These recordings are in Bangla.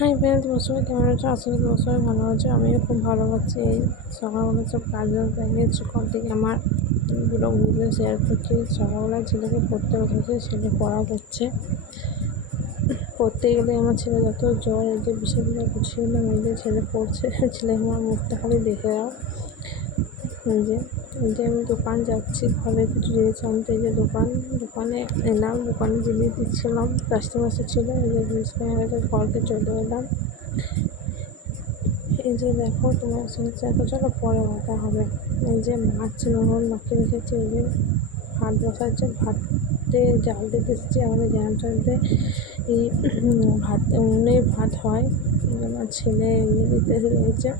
হাই ফ্রেন্ডস, তোমার সবাই কেমন আছো? আশা করি তোমার সবাই ভালো আছো। আমিও খুব ভালো আছি। এই সকালবেলা সব কাজ ব্যাগে সকাল থেকে আমার ব্লগ ভিডিও শেয়ার করছি। সকালবেলা ছেলেকে পড়তে বসেছে, ছেলে পড়া করছে। পড়তে গেলে আমার ছেলে যত জ্বর, এই যে বিষয়গুলো গুছিয়ে নিলাম, এই যে ছেলে পড়ছে, ছেলে আমার মুখটা খালি দেখে দাও। এই যে আমি দোকান যাচ্ছি ঘরে কিছু জিনিস আনতে। এই যে দোকানে এলাম, দোকানে জিনিস দিচ্ছিলাম, কাস্টমার ছিল। এই যে জিনিস কেনা গেছে, ঘরকে চলে এলাম। এই যে দেখো, তোমার সঙ্গে শেয়ার চলো, পরে কথা হবে। এই যে মাছ নহল মাখিয়ে রেখেছি। এই যে ভাত বসাচ্ছে, ভাতে জাল দিতে এসেছি। আমাদের গ্রাম সাইডে এই ভাত উনুনে ভাত হয়। আমার ছেলে ইয়ে দিতে রয়েছে,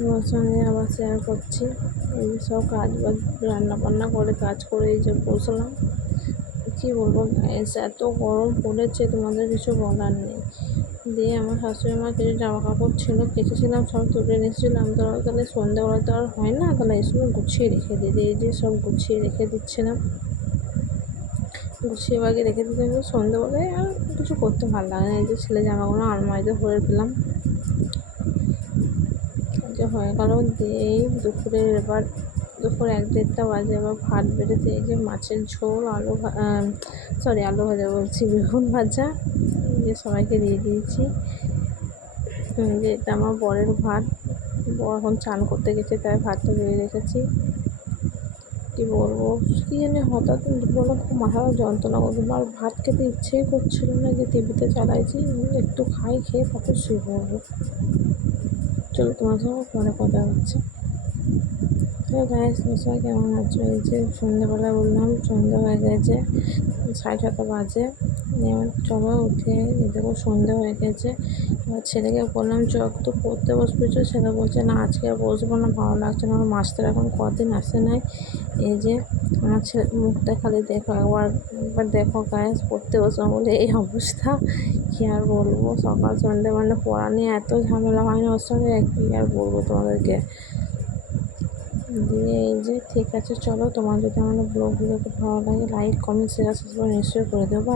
তোমার সঙ্গে আবার শেয়ার করছি। এই যে সব কাজ বাজ রান্না বান্না করে কাজ করে এই যে বসলাম। কী বলবো গ্যাস, এত গরম পড়েছে, তোমাদের কিছু বলার নেই। দিয়ে আমার শাশুড়ি মা কিছু জামা কাপড় ছিল, কেচেছিলাম, সব তুলে রেখেছিলাম। তাহলে সন্ধ্যাবেলা তো আর হয় না, তাহলে এই সময় গুছিয়ে রেখে দিই। এই যে সব গুছিয়ে রেখে দিচ্ছিলাম, গুছিয়ে বাগিয়ে রেখে দিতে সন্ধ্যাবেলায় আর কিছু করতে ভালো লাগে না। এই যে ছেলে জামাগুলো আলমারিতে ভরে দিলাম। যে হয়ে গেল। দিয়ে এই দুপুরের এবার দুপুর 1-1:30 বাজে, এবার ভাত বেড়েছে। এই যে মাছের ঝোল, আলু ভাজা বলছি, বেগুন ভাজা। যে সবাইকে দিয়ে দিয়েছি। যে এটা আমার বরের ভাত। বর এখন চান করতে গেছে, তাই ভাতটা বেড়ে রেখেছি। কী বলবো, কী জানি হঠাৎ বলো খুব মাথাটা যন্ত্রণা করছিল, আর ভাত খেতে ইচ্ছেই করছিল না। যে টিভিতে চালাইছি, একটু খেয়ে তারপর শুয়ে পড়বো। চলো, তোমার সঙ্গে পরে কথা হচ্ছে। হ্যালো গাইস, সবাই কেমন আছো? এই যে সন্ধ্যাবেলা বললাম, সন্ধ্যা হয়ে গেছে, 6:30 বাজে। চলো উঠে দেখো সন্ধ্যা হয়ে গেছে। এবার ছেলেকে বললাম চ একটু পড়তে বসবে। ছেলে বলছে না, আজকে আর বসবো না, ভালো লাগছে না, আমার মাস্টার এখন কদিন আসে নাই। এই যে আমার ছেলে মুখটা খালি দেখো, একবার দেখো গাইস, পড়তে বসবো বলে এই অবস্থা। কী আর বলবো, সকাল সন্ধ্যে মানে পড়া নিয়ে এত ঝামেলা হয় না ওর সঙ্গে, কী আর বলবো তোমাদেরকে। দিয়ে এই যে ঠিক আছে, চলো, তোমার যদি আমার ব্লগগুলোকে ভালো লাগে, লাইক কমেন্ট শেয়ার সাবস্ক্রাইব নিশ্চয়ই করে দেবো।